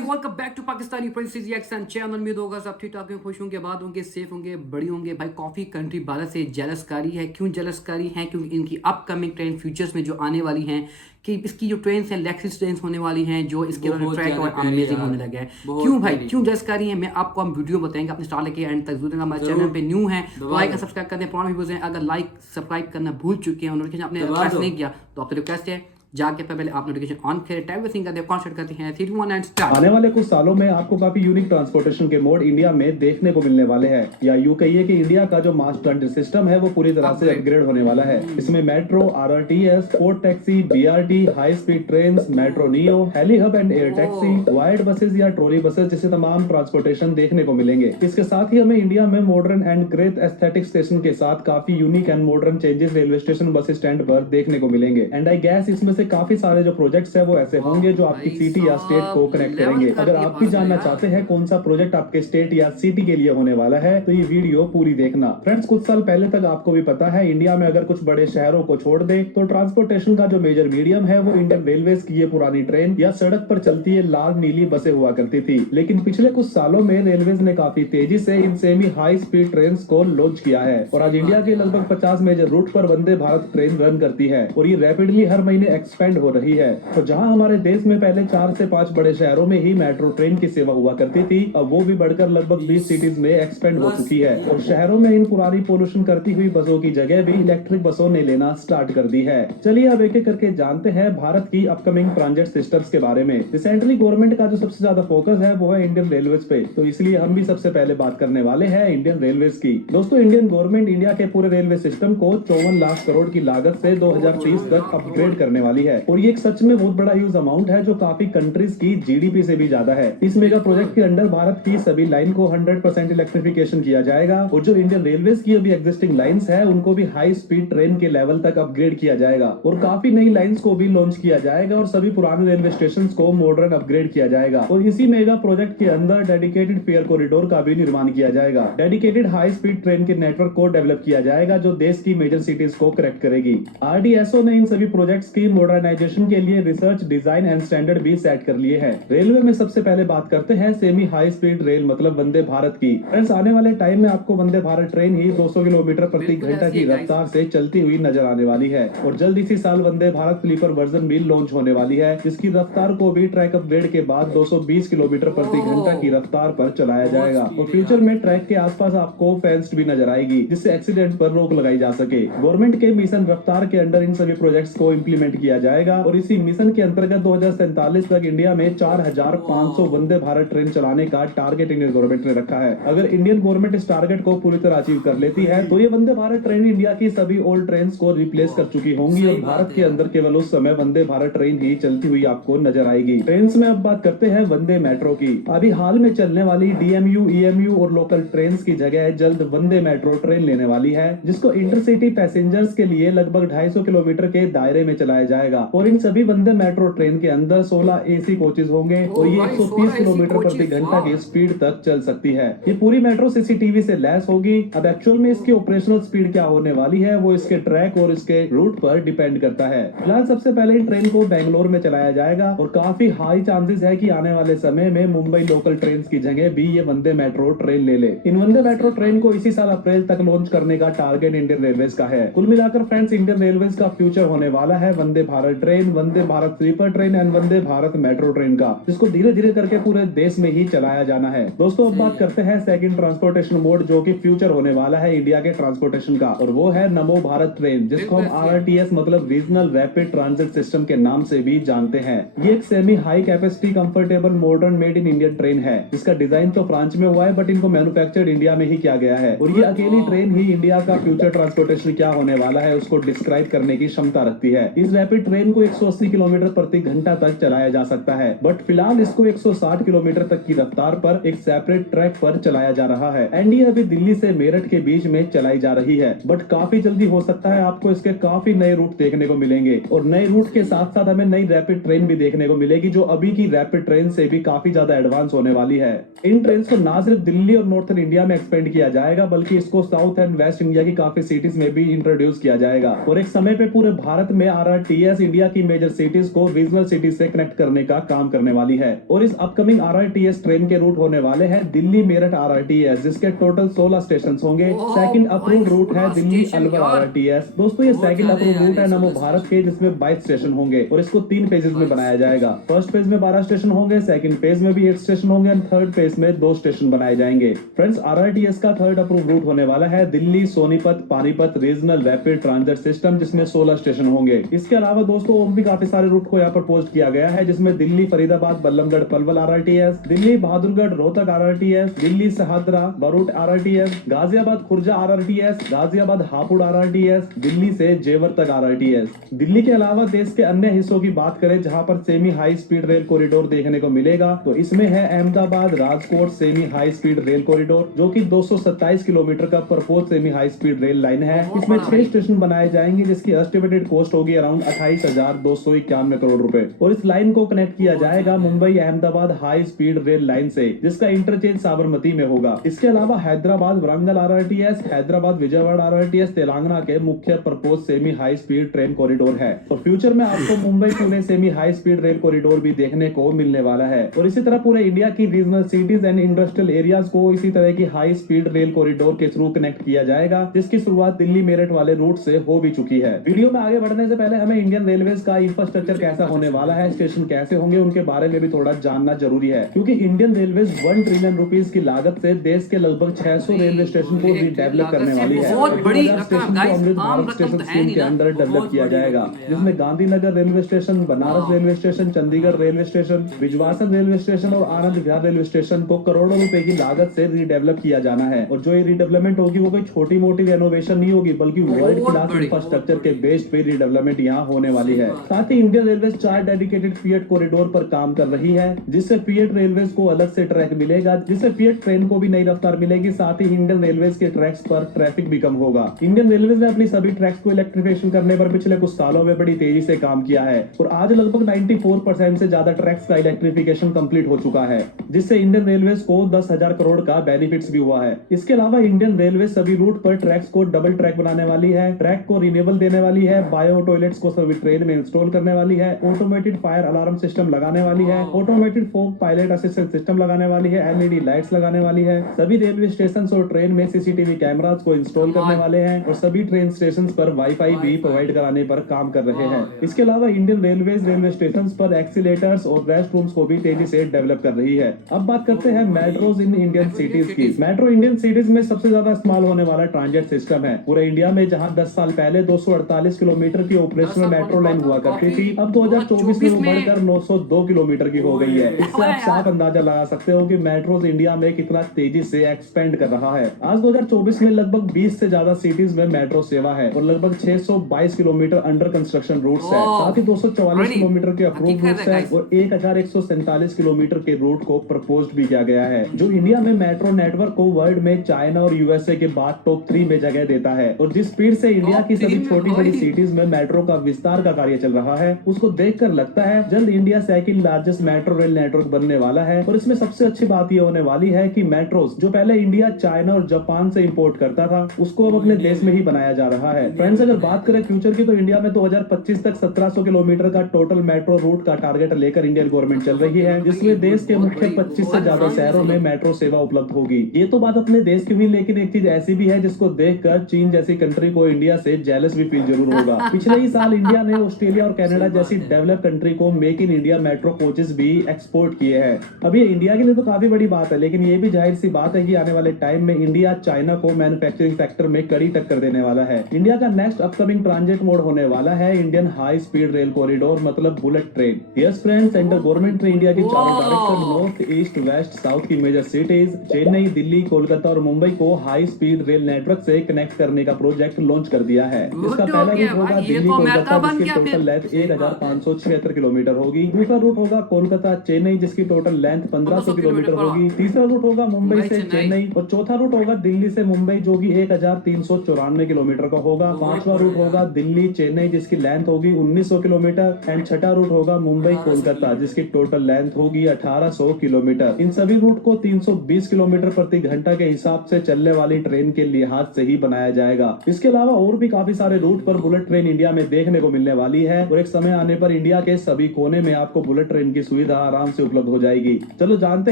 Guys welcome back to Pakistani princess reaction channel. उम्मीद होगा सब ठीक ठाक होंगे, खुश होंगे, बात होंगे, सेफ होंगे, बड़ी होंगे। भाई कॉफी कंट्री भारत से जेलसकारी है। क्यों जेलसकारी है? क्योंकि इनकी अपकमिंग ट्रेन फ्यूचर्स में जो आने वाली हैं, कि इसकी जो ट्रेन है लेक्सिस ट्रेन होने वाली हैं, जो इसके ट्रैक और अमेजिंग होने लगे हैं। क्यों भाई, क्यों जेलसकारी है? मैं आपको हम वीडियो बताएंगे अपने स्टार्ट लेके एंड तक। जरूर हमारे चैनल पे न्यू है तो लाइक सब्सक्राइब कर दें। पुराने व्यूज हैं, अगर लाइक सब्सक्राइब करना भूल चुके हैं, नोटिफिकेशन आपने प्रेस नहीं किया तो आपसे रिक्वेस्ट है जाके पहले आप नोटिफिकेशन ऑन करें। टाइम वेस्टिंग करते हैं, कॉन्सेंट करते हैं। 3 2 1 एंड स्टार्ट। आने वाले कुछ सालों में आपको काफी यूनिक ट्रांसपोर्टेशन के मोड इंडिया में देखने को मिलने वाले हैं, या यूं कहिए कि इंडिया का जो मास ट्रांजिट सिस्टम है वो पूरी तरह से अपग्रेड होने वाला है। इसमें metro, RRTS, pod taxi, BRT, high speed train, metro neo, heli hub and air taxi, wide buses या ट्रॉली बसेस जैसे तमाम ट्रांसपोर्टेशन देखने को मिलेंगे। इसके साथ ही हमें इंडिया में modern and great aesthetic station के साथ काफी unique and modern changes railway station, bus stand पर देखने को मिलेंगे। एंड आई गैस इसमें से काफी सारे जो प्रोजेक्ट्स है वो ऐसे होंगे जो आपकी सिटी या स्टेट को कनेक्ट करेंगे। अगर आप भी जानना चाहते हैं कौन सा प्रोजेक्ट आपके स्टेट या सिटी के लिए होने वाला है तो ये वीडियो पूरी देखना। फ्रेंड्स, कुछ साल पहले तक आपको भी पता है इंडिया में अगर कुछ बड़े शहरों को छोड़ दे तो ट्रांसपोर्टेशन का जो मेजर मीडियम है वो इंडियन रेलवेज की ये पुरानी ट्रेन या सड़क पर चलती है लाल नीली बसें हुआ करती थी। लेकिन पिछले कुछ सालों में रेलवेज ने काफी तेजी से in semi high speed train को लॉन्च किया है और आज इंडिया के लगभग 50 मेजर रूट पर वंदे भारत ट्रेन रन करती है और ये रैपिडली हर महीने एक्सपेंड हो रही है। तो जहां हमारे देश में पहले 4 से 5 बड़े शहरों में ही मेट्रो ट्रेन की सेवा हुआ करती थी, अब वो भी बढ़कर लगभग 20 सिटीज में एक्सपेंड हो चुकी है और शहरों में इन पुरानी पोल्यूशन करती हुई बसों की जगह भी इलेक्ट्रिक बसों ने लेना स्टार्ट कर दी है। चलिए अब एक एक करके जानते हैं भारत की अपकमिंग ट्रांजिट सिस्टम्स के बारे में। रिसेंटली गवर्नमेंट का जो सबसे ज्यादा फोकस है वो है इंडियन रेलवेज पे, तो इसलिए हम भी सबसे पहले बात करने वाले हैं इंडियन रेलवेज की। दोस्तों, इंडियन गवर्नमेंट इंडिया के पूरे रेलवे सिस्टम को 54 लाख करोड़ की लागत से 2030 तक अपग्रेड करने वाली है और ये एक सच में बहुत बड़ा ह्यूज अमाउंट है जो काफी कंट्रीज की जीडीपी से भी ज्यादा है। इस मेगा प्रोजेक्ट के अंडर भारत की सभी लाइन को 100% इलेक्ट्रिफिकेशन किया जाएगा और जो इंडियन रेलवेज की अभी एग्जिस्टिंग लाइंस है उनको भी हाई स्पीड ट्रेन के लेवल तक अपग्रेड किया जाएगा और काफी नई लाइंस को भी लॉन्च किया जाएगा और सभी पुराने रेलवे स्टेशन को मॉडर्न अपग्रेड किया जाएगा और इसी मेगा प्रोजेक्ट के अंदर डेडिकेटेड फेयर कॉरिडोर का भी निर्माण किया जाएगा। डेडिकेटेड हाई स्पीड ट्रेन के नेटवर्क को डेवलप किया जाएगा जो देश की मेजर सिटीज को कनेक्ट करेगी। आरडीएसओ ने इन सभी प्रोजेक्ट्स की मॉडर्नाइजेशन के लिए रिसर्च, डिजाइन एंड स्टैंडर्ड भी सेट कर लिए हैं। रेलवे में सबसे पहले बात करते हैं सेमी हाई स्पीड रेल मतलब वंदे भारत की। फ्रेंड्स, आने वाले टाइम में आपको वंदे भारत ट्रेन ही 200 किलोमीटर प्रति घंटा की रफ्तार से चलती हुई नजर आने वाली है और जल्द इसी साल वंदे भारत स्लीपर वर्जन भी लॉन्च होने वाली है जिसकी रफ्तार को भी ट्रैक अपग्रेड के बाद 220 किलोमीटर प्रति घंटा की रफ्तार पर चलाया जाएगा और फ्यूचर में ट्रैक के आसपास आपको फेंस भी नजर आएगी जिससे एक्सीडेंट पर रोक लगाई जा सके। गवर्नमेंट के मिशन रफ्तार के अंडर इन सभी प्रोजेक्ट्स को इम्प्लीमेंट किया जाएगा और इसी मिशन के अंतर्गत 2047 तक इंडिया में 4500 वंदे भारत ट्रेन चलाने का टारगेट इंडियन गवर्नमेंट ने रखा है। अगर इंडियन गवर्नमेंट इस टारगेट को पूरी तरह अचीव कर लेती है तो ये वंदे भारत ट्रेन इंडिया की सभी ओल्ड ट्रेन को रिप्लेस कर चुकी होंगी और भारत के अंदर केवल उस समय वंदे भारत ट्रेन ही चलती हुई आपको नजर आएगी। ट्रेन में अब बात करते हैं वंदे मेट्रो की। अभी हाल में चलने वाली डीएमयू, ईएमयू और लोकल ट्रेन की जगह जल्द वंदे मेट्रो ट्रेन लेने वाली है जिसको इंटरसिटी पैसेंजर्स के लिए लगभग 250 किलोमीटर के दायरे में चलाया जाएगा और इन सभी वंदे मेट्रो ट्रेन के अंदर 16 एसी कोचेज होंगे और ये 130 किलोमीटर प्रति घंटा की स्पीड तक चल सकती है। ये पूरी मेट्रो सीसीटीवी से लैस होगी। अब एक्चुअल में इसकी ऑपरेशनल स्पीड क्या होने वाली है वो इसके ट्रैक और इसके रूट पर डिपेंड करता है। फिलहाल सबसे पहले इन ट्रेन को बेंगलोर में चलाया जाएगा और काफी हाई चांसेस है कि आने वाले समय में मुंबई लोकल ट्रेन की जगह भी ये वंदे मेट्रो ट्रेन ले ले। इन वंदे मेट्रो ट्रेन को इसी साल अप्रैल तक लॉन्च करने का टारगेट इंडियन रेलवेज का है। कुल मिलाकर फ्रेंड्स, इंडियन रेलवेज का फ्यूचर होने वाला है Vande Bharat train, Vande Bharat sleeper train and Vande Bharat metro train का, जिसको धीरे धीरे करके पूरे देश में ही चलाया जाना है। दोस्तों, अब बात करते हैं सेकंड ट्रांसपोर्टेशन मोड जो कि फ्यूचर होने वाला है इंडिया के ट्रांसपोर्टेशन का और वो है नमो भारत ट्रेन, जिसको हम आरआरटीएस मतलब रीजनल रैपिड ट्रांजिट सिस्टम के नाम से भी जानते हैं। ये एक semi high capacity comfortable modern made in Indian train है जिसका डिजाइन तो फ्रांस में हुआ है बट इनको मैन्युफैक्चर्ड इंडिया में ही किया गया है और ये अकेली ट्रेन ही इंडिया का फ्यूचर ट्रांसपोर्टेशन क्या होने वाला है उसको डिस्क्राइब करने की क्षमता रखती है। इस रैपिड ट्रेन को 180 किलोमीटर प्रति घंटा तक चलाया जा सकता है बट फिलहाल इसको 160 किलोमीटर तक की रफ्तार पर एक सेपरेट ट्रैक पर चलाया जा रहा है एंड ये अभी दिल्ली से मेरठ के बीच में चलाई जा रही है बट काफी जल्दी हो सकता है आपको इसके काफी नए रूट देखने को मिलेंगे और नए रूट के साथ साथ हमें नई रैपिड ट्रेन भी देखने को मिलेगी जो अभी की रैपिड ट्रेन से भी काफी ज्यादा एडवांस होने वाली है। इन ट्रेन को ना सिर्फ दिल्ली और नॉर्थन इंडिया में एक्सपेंड किया जाएगा बल्कि इसको साउथ एंड वेस्ट इंडिया की काफी सिटीज में भी इंट्रोड्यूस किया जाएगा और एक समय पे पूरे भारत में आरआरटीएस RRTS इंडिया की मेजर सिटीज को रीजनल सिटीज से कनेक्ट करने का काम करने वाली है और इस अपकमिंग RRTS ट्रेन के रूट होने वाले हैं दिल्ली मेरठ RRTS, जिसके टोटल 16 स्टेशन होंगे। सेकंड अप्रूव्ड रूट है दिल्ली अलवर RRTS। दोस्तों ये सेकंड अप्रूव्ड रूट है नमो भारत के, जिसमें 22 स्टेशन होंगे और इसको 3 फेजेस में बनाया जाएगा। फर्स्ट फेज में 12 स्टेशन होंगे, सेकंड फेज में भी 8 स्टेशन होंगे और थर्ड फेज में 2 स्टेशन बनाए जाएंगे। फ्रेंड्स, RRTS का थर्ड अप्रूव्ड रूट होने वाला है Delhi Sonipat Panipat regional rapid transit system, जिसमें 16 स्टेशन होंगे। इसके अलावा दोस्तों और भी काफी सारे रूट को यहाँ पर पोस्ट किया गया है, जिसमें Delhi Faridabad Ballabhgarh Palwal RRTS, Delhi Bahadurgarh Rohtak RRTS, Delhi Shahdara बरूट RRTS, Ghaziabad Khurja RRTS, Ghaziabad Hapur RRTS, Delhi से जेवर तक RRTS। दिल्ली के अलावा देश के अन्य हिस्सों की बात करें जहां पर semi high speed rail corridor देखने को मिलेगा, तो इसमें है Ahmedabad Rajkot semi high speed rail corridor, जो कि 227 किलोमीटर का propose semi high speed rail line है। इसमें 6 स्टेशन बनाए जाएंगे, जिसकी एस्टिमेटेड कॉस्ट होगी अराउंड 28,291 करोड़ रुपए और इस लाइन को कनेक्ट किया जाएगा Mumbai Ahmedabad high speed rail line से, जिसका इंटरचेंज साबरमती में होगा। इसके अलावा हैदराबाद वरंगल RRTS, हैदराबाद विजयवाड़ा RRTS तेलंगाना के मुख्य propose semi high speed train corridor है और फ्यूचर में आपको Mumbai Pune semi high speed rail corridor भी देखने को मिलने वाला है। और इसी तरह पूरे इंडिया की regional cities and industrial areas को इसी तरह की हाई स्पीड रेल कॉरिडोर के थ्रू कनेक्ट किया जाएगा, जिसकी शुरुआत दिल्ली मेरठ वाले रूट से हो भी चुकी है। वीडियो में आगे बढ़ने से पहले हमें इंडियन रेलवेज का इंफ्रास्ट्रक्चर कैसा होने वाला है, स्टेशन कैसे होंगे, उनके बारे में भी थोड़ा जानना जरूरी है, क्योंकि इंडियन रेलवेज 1 ट्रिलियन रुपीज की लागत से देश के लगभग 600 रेलवे स्टेशन को रीडेवलप करने वाली है। बहुत बड़ी स्टेशन को अमृत भारत स्टेशन स्कीम के अंदर डेवलप किया जाएगा, जिसमें Gandhinagar railway station, Banaras railway station, Chandigarh railway station, Bijwasan railway station और आनंद विहार रेलवे स्टेशन को करोड़ों रुपए की लागत से रीडेवलप किया जाना है। और जो ये रीडेवलपमेंट होगी वो कोई छोटी मोटी रेनोवेशन नहीं होगी, बल्कि वर्ल्ड क्लास इंफ्रास्ट्रक्चर के बेस्ड पे रीडेवलपमेंट यहाँ होने वाली है। साथ ही Indian railway 4 dedicated freight corridor पर काम कर रही है, जिससे फीएट रेलवेज को अलग से ट्रैक मिलेगा, जिससे फीएट ट्रेन को भी नई रफ्तार मिलेगी। साथ ही इंडियन रेलवेज के ट्रैक्स पर ट्रैफिक भी कम होगा। इंडियन रेलवेज ने अपनी सभी ट्रैक्स को इलेक्ट्रिफिकेशन करने पर पिछले कुछ सालों में बड़ी तेजी से काम किया है और आज लगभग 94% से ज्यादा ट्रैक्स का इलेक्ट्रिफिकेशन कंप्लीट हो चुका है, जिससे इंडियन रेलवेज को 10,000 करोड़ का बेनिफिट्स भी हुआ है। इसके अलावा इंडियन रेलवे सभी रूट पर ट्रैक्स को डबल ट्रैक बनाने वाली है, ट्रैक को रिन्यूएबल देने वाली है, बायो टॉयलेट्स को सभी ट्रेन में इंस्टॉल करने वाली है, ऑटोमेटेड फायर अलार्म सिस्टम लगाने वाली है, ऑटोमेटेड फोक पायलट असिस्टेंट सिस्टम लगाने वाली है, एलईडी लाइट्स लगाने वाली है, सभी रेलवे स्टेशन और ट्रेन में सीसीटीवी कैमरास को इंस्टॉल करने वाले हैं और सभी ट्रेन स्टेशन पर वाईफाई भी प्रोवाइड कराने पर काम कर रहे हैं। इसके अलावा इंडियन रेलवेज रेलवे स्टेशन पर एक्सीलेटर्स और रेस्ट रूम्स को भी तेजी से डेवलप कर रही है। अब बात करते हैं मेट्रोज इन इंडियन सिटीज की। मेट्रो इंडियन सिटीज में सबसे ज्यादा इस्तेमाल होने वाला ट्रांजिट सिस्टम है। पूरे इंडिया में जहां 10 साल पहले 248 किलोमीटर की ऑपरेशनल मेट्रो लाइन हुआ करती थी, अब 2024 में वो बढ़कर 902 किलोमीटर की हो गई है। इससे आप साफ अंदाजा लगा सकते हो कि मेट्रोज इंडिया में कितना तेजी से एक्सपेंड कर रहा है। आज 2024 में लगभग 20 से ज्यादा सिटीज में मेट्रो सेवा है और लगभग 622 किलोमीटर अंडर कंस्ट्रक्शन रूट्स है। साथ ही 244 किलोमीटर के अप्रूव रूट्स है और 1147 किलोमीटर के रूट को प्रपोज्ड भी किया गया है, जो इंडिया में मेट्रो नेटवर्क को वर्ल्ड में चाइना और यूएसए के बाद टॉप 3 में जगह देता है। और जिस स्पीड से इंडिया की सभी छोटी बड़ी सिटीज में मेट्रो का विस्तार का कार्य चल रहा है, उसको देखकर लगता है जल्द India second largest metro rail network बनने वाला है। और इसमें सबसे अच्छी बात ये होने वाली है कि मेट्रोस जो पहले इंडिया चाइना और जापान से इंपोर्ट करता था, उसको अब अपने देश में ही बनाया जा रहा है। फ्रेंड्स, अगर बात करें फ्यूचर की, तो इंडिया में 2025 तक 1700 किलोमीटर का टोटल मेट्रो रूट का टारगेट लेकर इंडियन गवर्नमेंट चल रही है, जिसमें देश के मुख्य 25 से ज्यादा शहरों में मेट्रो सेवा उपलब्ध होगी। ये तो बात अपने देश की हुई, लेकिन एक चीज ऐसी भी है जिसको देखकर चीन जैसी कंट्री को इंडिया से जेलस भी फील जरूर होगा। पिछले ही साल इंडिया ने ऑस्ट्रेलिया और कनाडा जैसी डेवलप कंट्री को make in India metro coaches भी एक्सपोर्ट किए हैं। अब ये इंडिया के लिए तो काफी बड़ी बात है, लेकिन ये भी जाहिर सी बात है कि आने वाले टाइम में इंडिया चाइना को मैन्युफैक्चरिंग सेक्टर में कड़ी टक्कर देने वाला है। इंडिया का नेक्स्ट अपकमिंग ट्रांजिट मोड होने वाला है Indian high speed rail corridor, मतलब bullet train. Yes friends, central government ने इंडिया की चारों direction north east west south की मेजर सिटीज चेन्नई दिल्ली कोलकाता और मुंबई को हाई स्पीड रेल नेटवर्क से कनेक्ट करने का प्रोजेक्ट लॉन्च कर दिया है। इसका पहला रूट होगा दिल्ली कोलकाता, जिसकी टोटल लेंथ 1576 किलोमीटर होगी। दूसरा रूट होगा कोलकाता चेन्नई, जिसकी टोटल लेंथ 1500 किलोमीटर होगी। तीसरा रूट होगा मुंबई से चेन्नई और चौथा रूट होगा दिल्ली से मुंबई, जो कि 1394 किलोमीटर का होगा। पांचवा रूट होगा दिल्ली चेन्नई, जिसकी लेंथ होगी 1900 किलोमीटर एंड छठा रूट होगा मुंबई कोलकाता, जिसकी टोटल लेंथ होगी 1800 किलोमीटर। इन सभी रूट को 320 किलोमीटर प्रति घंटा के हिसाब से चलने वाली ट्रेन के लिहाज से ही बनाया जाएगा। इसके अलावा और भी काफी सारे रूट पर बुलेट ट्रेन इंडिया में देखने को मिलने वाली है और एक समय आने पर इंडिया के सभी कोने में आपको बुलेट ट्रेन की सुविधा आराम से उपलब्ध हो जाएगी। चलो जानते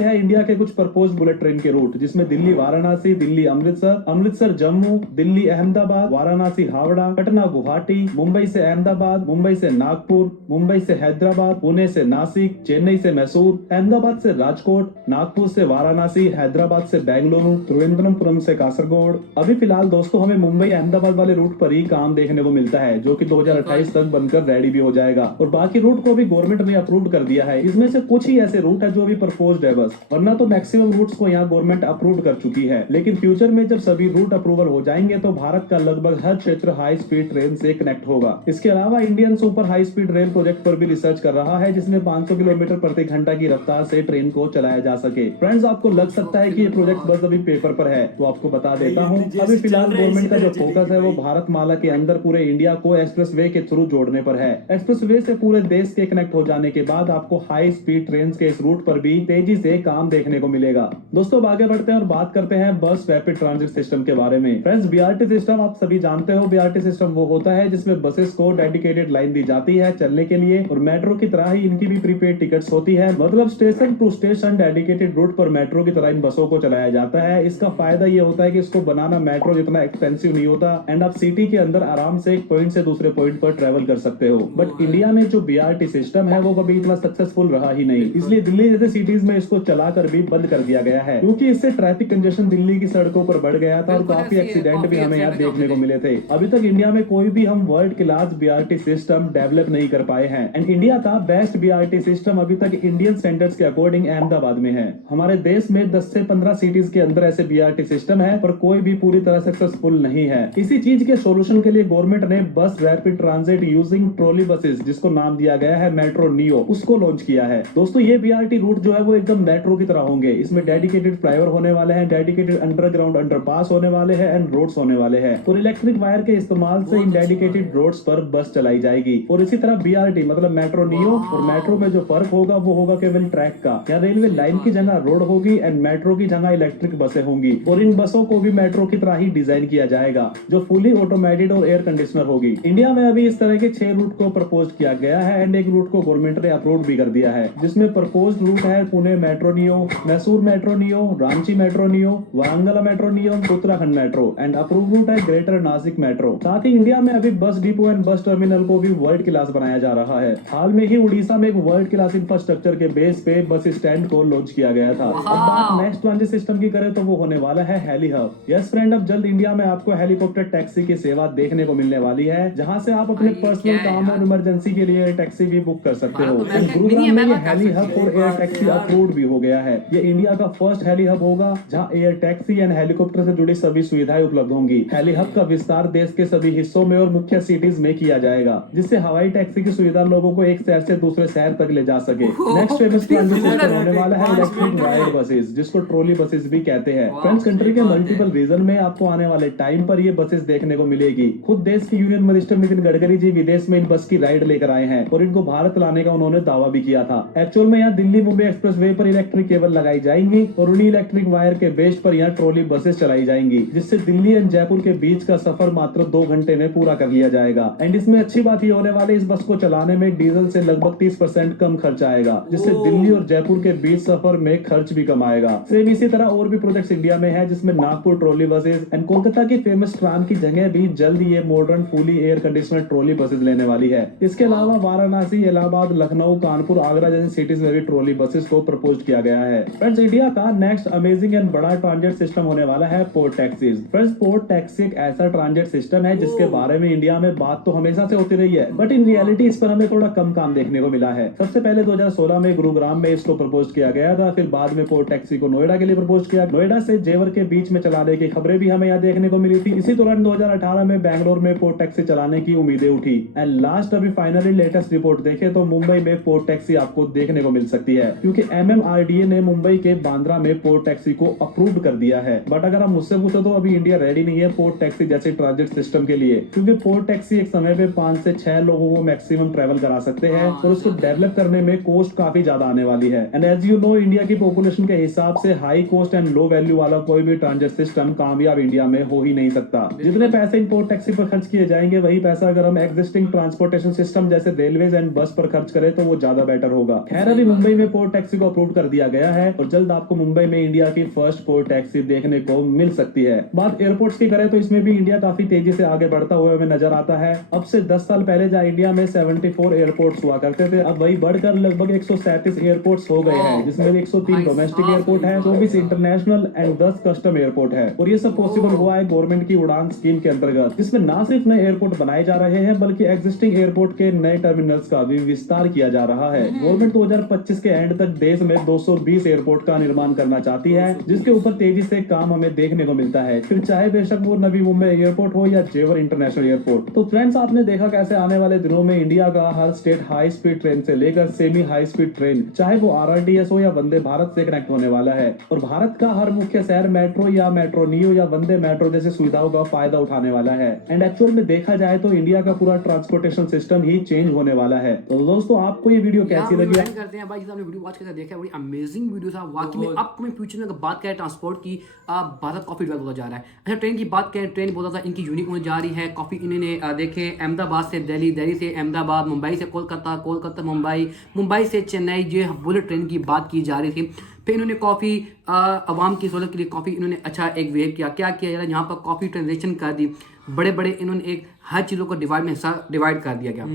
हैं इंडिया के कुछ प्रपोज बुलेट ट्रेन के रूट, जिसमें दिल्ली वाराणसी, दिल्ली अमृतसर, अमृतसर जम्मू, दिल्ली अहमदाबाद, वाराणसी हावड़ा, पटना गुवाहाटी, मुंबई से अहमदाबाद, मुंबई से नागपुर, मुंबई से हैदराबाद, पुणे से नासिक, चेन्नई से मैसूर, अहमदाबाद से राजकोट, नागपुर से वाराणसी, हैदराबाद से बेंगलुरु, त्रिवेंद्रपुरम से कासरगोड। अभी फिलहाल दोस्तों हमें मुंबई अहमदाबाद वाले रूट पर ही काम देखने को मिलता है, जो कि 2028 तक बनकर रेडी भी हो जाएगा और बाकी रूट को भी गवर्नमेंट ने अप्रूव कर दिया है। इसमें से कुछ ही ऐसे रूट है जो अभी प्रपोज्ड है बस, वरना तो मैक्सिमम रूट्स को यहाँ गवर्नमेंट अप्रूव कर चुकी है। लेकिन फ्यूचर में जब सभी रूट अप्रूवल हो जाएंगे तो भारत का लगभग हर क्षेत्र हाई स्पीड ट्रेन से कनेक्ट होगा। इसके अलावा Indian super high speed rail project पर भी रिसर्च कर रहा है, जिसमें 500 किलोमीटर प्रति घंटा की रफ्तार से ट्रेन को चलाया जा सके। फ्रेंड्स, आपको लग सकता है कि ये प्रोजेक्ट बस अभी पेपर पर है, तो आपको बता देता हूँ अभी फिलहाल गवर्नमेंट का जो फोकस है वो भारत माला के अंदर पूरे इंडिया को एक्सप्रेस वे के थ्रू जोड़ने पर है। एक्सप्रेस वे से पूरे देश के कनेक्ट हो जाने के बाद आपको हाई स्पीड ट्रेन के इस रूट पर भी तेजी से काम देखने को मिलेगा। दोस्तों आगे बढ़ते हैं और बात करते हैं बस रैपिड ट्रांजिट सिस्टम के बारे में। फ्रेंड्स, बीआरटी सिस्टम आप सभी जानते हो, बीआरटी सिस्टम वो होता है जिसमें बसेस को डेडिकेटेड लाइन दी जाती है चलने के लिए और मेट्रो की तरह ही इनकी भी प्रीपेड टिकट्स होती है। मतलब station to station dedicated route पर मेट्रो की तरह इन बसों को चलाया जाता है। इसका फायदा ये होता है कि इसको बनाना मेट्रो जितना एक्सपेंसिव नहीं होता एंड आप सिटी के अंदर आराम से एक पॉइंट से दूसरे पॉइंट पर ट्रेवल कर सकते हो। बट इंडिया में जो बीआरटी सिस्टम है वो कभी इतना सक्सेसफुल रहा ही नहीं, इसलिए दिल्ली जैसे सिटीज में इसको चलाकर भी बंद कर दिया गया है, क्योंकि इससे ट्रैफिक कंजेशन दिल्ली की सड़कों पर बढ़ गया था और काफी एक्सीडेंट भी हमें यहाँ देखने को मिले थे। अभी तक इंडिया में कोई भी हम world class BRT system develop नहीं कर पाए हैं एंड इंडिया का बेस्ट बीआरटी सिस्टम अभी तक इंडियन स्टैंडर्ड्स के अकॉर्डिंग अहमदाबाद में है। हमारे देश में 10 से 15 सिटीज के अंदर ऐसे बीआरटी सिस्टम है पर कोई भी पूरी तरह सक्सेसफुल नहीं है। इसी चीज के सोल्यूशन के लिए गवर्नमेंट ने बस rapid transit using trolley buses, जिसको नाम दिया गया है मेट्रो नियो, उसको लॉन्च किया है। दोस्तों ये बीआरटी रूट जो है वो एकदम मेट्रो की तरह होंगे। इसमें डेडिकेटेड फ्लाईओवर होने वाले हैं, डेडिकेटेड अंडरग्राउंड अंडरपास होने वाले हैं एंड रोड्स होने वाले हैं और इलेक्ट्रिक वायर के इस्तेमाल से इन डेडिकेटेड रोड्स पर बस चलाई जाएगी। और इसी तरह बीआरटी मतलब मेट्रो नियो और मेट्रो में जो फर्क होगा वो होगा केवल ट्रैक का। यहाँ रेलवे लाइन की जगह रोड होगी एंड मेट्रो की जगह इलेक्ट्रिक बसें होंगी और इन बसों को भी मेट्रो की तरह ही डिजाइन किया जाएगा जो फुली ऑटोमेटेड और एयर कंडीशनर होगी। इंडिया में अभी इस तरह के 6 रूट को प्रपोज किया गया है एंड एक रूट को गवर्नमेंट ने अप्रूव भी कर दिया है, जिसमें प्रपोज रूट है Pune metro neo, Mysore metro neo, Ranchi metro neo, Warangal metro neo, Uttarakhand metro and approve route है ग्रेटर नासिक मेट्रो। साथ ही इंडिया में अभी bus depot and bus terminal को भी वर्ल्ड क्लास बनाया जा रहा है। हाल में ही उड़ीसा में एक वर्ल्ड क्लास इंफ्रास्ट्रक्चर के बेस पे बस स्टैंड को लॉन्च किया गया था। अब बात नेक्स्ट ट्रांजिट सिस्टम की करें तो वो होने वाला है हेली हब। यस फ्रेंड, अब जल्द इंडिया में आपको हेलीकॉप्टर टैक्सी की सेवा देखने को मिलने वाली है, जहां से आप अपने पर्सनल काम और इमरजेंसी के लिए टैक्सी भी बुक कर सकते हो। गुरुग्राम में ये हेली हब और एयर टैक्सी अप्रूव्ड भी हो गया है। ये इंडिया का फर्स्ट हेली हब होगा जहां एयर टैक्सी एंड हेलीकॉप्टर से जुड़ी सभी सुविधाएं उपलब्ध होंगी। हेली हब का विस्तार देश के सभी हिस्सों में और मुख्य सिटीज में किया जाएगा, जिससे हवाई टैक्सी की सुविधा लोगों को एक शहर से दूसरे शहर तक ले जा सके। नेक्स्ट फेमस ट्रांजिट सिस्टम होने वाला है इलेक्ट्रिक वायर्ड बसेस, जिसको ट्रॉली बसेस भी कहते हैं। फ्रेंड्स, कंट्री के मल्टीपल रीजन में आपको आने वाले टाइम पर ये बसेस देखने को मिलेगी। खुद देश के यूनियन मिनिस्टर नितिन गडकरी जी विदेश में इन बस की राइड लेकर आए हैं और इनको भारत लाने का उन्होंने दावा भी किया था। एक्चुअल में यहाँ दिल्ली मुंबई एक्सप्रेस वे पर इलेक्ट्रिक केबल लगाई जाएंगी और उन्हीं इलेक्ट्रिक वायर के बेस पर यहाँ ट्रॉली बसेस चलाई जाएंगी, जिससे दिल्ली एंड जयपुर के बीच का सफर मात्र 2 घंटे में पूरा कर लिया जाएगा। एंड इसमें अच्छी बात ये होने वाली, इस बस को चलाने में डीजल से लगभग 30% कम खर्च आएगा, जिससे दिल्ली और जयपुर के बीच सफर में खर्च भी कम आएगा। सेम इसी तरह और भी प्रोजेक्ट्स इंडिया में है, जिसमें Nagpur trolley buses and Kolkata की फेमस ट्राम की जगह भी जल्द ये modern fully air conditioner trolley buses लेने वाली है। इसके अलावा वाराणसी, इलाहाबाद, लखनऊ, कानपुर, आगरा जैसी सिटीज में भी ट्रॉली बसेस को प्रपोज किया गया है। फ्रेंड्स, इंडिया का नेक्स्ट अमेजिंग एंड बड़ा ट्रांजिट सिस्टम होने वाला है port taxis. Friends, port taxi एक ऐसा ट्रांजिट सिस्टम है जिसके बारे में इंडिया में बात तो हमेशा से होती रही है, बट इन रियलिटी इस पर हमें थोड़ा कम काम देखने को मिला है। सबसे पहले 2016 में गुरुग्राम में इसको प्रपोज किया गया था, फिर बाद में पोर्ट टैक्सी को नोएडा के लिए प्रपोज किया। नोएडा से जेवर के बीच में चलाने की खबरें भी हमें यहाँ देखने को मिली थी। इसी दौरान 2018 में बैंगलोर में पोर्ट टैक्सी चलाने की उम्मीदें उठी एंड लास्ट अभी फाइनली लेटेस्ट रिपोर्ट देखे तो मुंबई में पोर्ट टैक्सी आपको देखने को मिल सकती है, क्योंकि MMRDA ने मुंबई के बांद्रा में पोर्ट टैक्सी को अप्रूव कर दिया है। बट अगर आप मुझसे पूछो तो अभी इंडिया रेडी नहीं है पोर्ट टैक्सी जैसे ट्रांजिट सिस्टम के लिए, क्योंकि पोर्ट टैक्सी एक समय पे 5 से 6 लोगों को मैक्सिमम ट्रेवल करा सकते हैं और उसको डेवलप करने में कॉस्ट काफी ज्यादा आने वाली है। And as you know, India की पॉपुलेशन के हिसाब से high cost and low value वाला कोई भी ट्रांजिट सिस्टम कामयाब इंडिया में हो ही नहीं सकता। जितने पैसे इन पोर्ट टैक्सी पर खर्च किए जाएंगे वही पैसा अगर हम एग्जिस्टिंग ट्रांसपोर्टेशन सिस्टम जैसे रेलवेज एंड बस पर खर्च करें तो वो ज्यादा बेटर होगा। खैर अभी मुंबई में पोर्ट टैक्सी को अप्रूव कर दिया गया है और जल्द आपको मुंबई में इंडिया की फर्स्ट पोर्ट टैक्सी देखने को मिल सकती है। बात एयरपोर्ट्स की करें तो इसमें भी इंडिया काफी तेजी से आगे बढ़ता हुआ हमें नजर आता है। अब से 10 साल पहले जहाँ इंडिया में 74 एयरपोर्ट्स हुआ करते थे, अब वही बढ़कर लगभग 137 एयरपोर्ट्स हो गए हैं, जिसमें 103 डोमेस्टिक एयरपोर्ट है, 24 इंटरनेशनल एंड 10 कस्टम एयरपोर्ट है। और ये सब पॉसिबल हुआ है गवर्नमेंट की उड़ान स्कीम के अंतर्गत, जिसमें ना सिर्फ नए एयरपोर्ट बनाए जा रहे हैं बल्कि एग्जिस्टिंग एयरपोर्ट के नए टर्मिनल्स का भी विस्तार किया जा रहा है। गवर्नमेंट 2025 के एंड तक देश में 220 एयरपोर्ट का निर्माण करना चाहती है, जिसके ऊपर तेजी से काम हमें देखने को मिलता है, फिर चाहे बेशक वो नवी मुंबई एयरपोर्ट हो या जेवर इंटरनेशनल एयरपोर्ट। तो फ्रेंड्स, आपने देखा कैसे आने वाले दिनों में इंडिया का हर स्टेट हाई स्पीड ट्रेन से लेकर सेमी हाई स्पीड ट्रेन, चाहे वो RRTS हो या वंदे भारत से कनेक्ट होने वाला है, और भारत का हर मुख्य शहर मेट्रो या मेट्रो नियो या वंदे मेट्रो जैसे सुविधाओं का फायदा उठाने वाला है। एंड एक्चुअल में देखा जाए तो इंडिया का पूरा ट्रांसपोर्टेशन सिस्टम ही चेंज होने वाला है। तो दोस्तों, आपको ये वीडियो कैसी लगी? करते हैं भाई, आपने वीडियो वॉच करके देखा है, बड़ी अमेजिंग वीडियो था वाकई में। अपकमिंग फ्यूचर में अगर बात करें ट्रांसपोर्ट की, भारत काफी डेवलप होता जा रहा है। अच्छा, ट्रेन की बात करें, ट्रेन बहुत ज्यादा इनकी यूनिक होने जा रही है। काफी इन्होंने देखे अहमदाबाद से दिल्ली, दिल्ली से अहमदाबाद, मुंबई से कोलकाता, कोलकाता मुंबई, मुंबई से चेन्नई, जो बुलेट ट्रेन की बात की जा रही थी। फिर इन्होंने काफ़ी आवाम की सहूलत के लिए काफ़ी इन्होंने अच्छा एक वेव किया। क्या किया जा रहा है, यहाँ पर काफ़ी ट्रांजेक्शन कर दी, बड़े बड़े इन्होंने एक हर चीज़ों को डिवाइड कर दिया गया।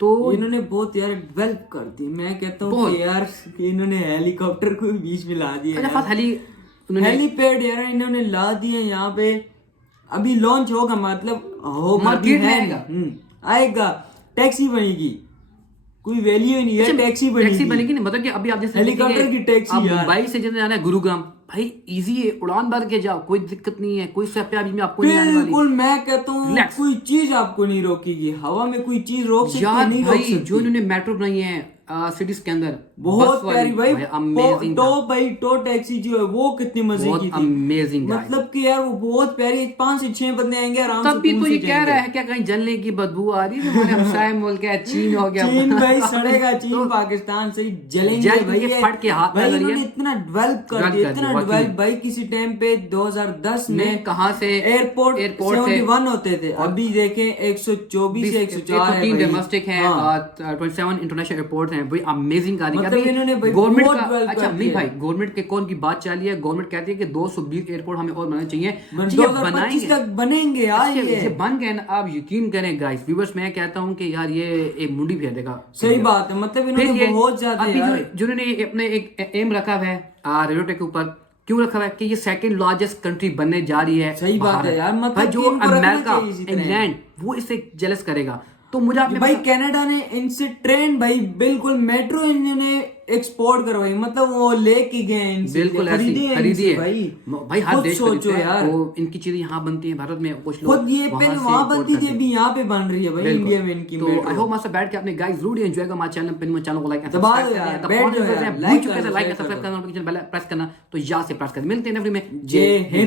तो इन्होंने बहुत यार डेवलप कर दी। मैं कहता हूँ कि यार कि इन्होंने हेलीकॉप्टर को भी बीच में ला दिया। हेलीपैड यार इन्होंने ला दिए यहाँ पे। अभी लॉन्च होगा, मतलब होगा, मार्केट में आएगा, टैक्सी बनेगी, कोई वैल्यू ही नहीं है। टैक्सी बनेगी नहीं, मतलब कि अभी आप जैसे हेलीकॉप्टर की टैक्सी यार, मुंबई से जैसे जाना है गुरुग्राम, भाई इजी है, उड़ान भर के जाओ, कोई दिक्कत नहीं है, कोई सप्ताह में आपको नहीं आने वाली। बिल्कुल, मैं कहता हूँ कोई चीज आपको नहीं रोकेगी, हवा में कोई चीज रोक सकती नहीं, रोक सकती। जो इन्होंने मेट्रो बनाई है सिटीज के अंदर, बहुत प्यारी भाई। अमेजिंग टो टैक्सी जो है वो कितनी मजे की थी, अमेजिंग। मतलब कि यार वो बहुत प्यारी। 5 से 6 बंदे आएंगे आराम से। तब भी तो ये कह रहा है क्या कहीं जलने की बदबू आ रही है, हमारे हमसाए मुल्क है चीन हो गया। चीन भाई सड़ेगा, चीन पाकिस्तान से जलेंगे भाई, फट के हाथ भाई। इन्होंने इतना डेवलप कर दिया, इतना डेवलप भाई। किसी टाइम पे 2010 में कहां से एयरपोर्ट 71 होते थे, अभी देखें 124 से 104 है। 3 डोमेस्टिक है, 27 इंटरनेशनल एयरपोर्ट हैं भाई। अमेजिंग गवर्नमेंट का। अच्छा नहीं भाई, गवर्नमेंट के कौन की बात चल रही है, गवर्नमेंट कहती है कि 220 एयरपोर्ट हमें और बनाने चाहिए। 2025 तक बनेंगे यार, ये बन गए ना। आप यकीन करें गाइस व्यूअर्स, मैं कहता हूं कि यार ये एक मुंडी फेर देगा। सही बात है, मतलब इन्होंने बहुत ज्यादा जिन्होंने अपने एक एम रखा है रेलवे टेक के ऊपर, क्यों रखा है कि ये सेकंड लार्जेस्ट कंट्री बनने जा रही है। सही बात है यार, मतलब जो अमेरिका, इंग्लैंड, वो इससे जेलस करेगा। तो मुझे आपने भाई कनाडा ने इनसे ट्रेन भाई बिल्कुल मेट्रो इन्होंने एक्सपोर्ट करवाई, मतलब वो लेके गए इनसे, बिल्कुल खरीदी है भाई हर देश सोचो यार, वो इनकी चीजें यहाँ बनती है भारत में, कुछ लोग खुद ये पहले वहां बनती थी, अभी यहाँ पे बन रही है भाई इंडिया में इनकी। तो आई होप मास्टर बैठ के आपने गाइस जरूर एंजॉय करा हमारे चैनल पे, चैनल को लाइक सब्सक्राइब करना, नोटिफिकेशन बेल प्रेस करना, तो यहाँ से प्रेस कर मिलते हैं। जय हिंद।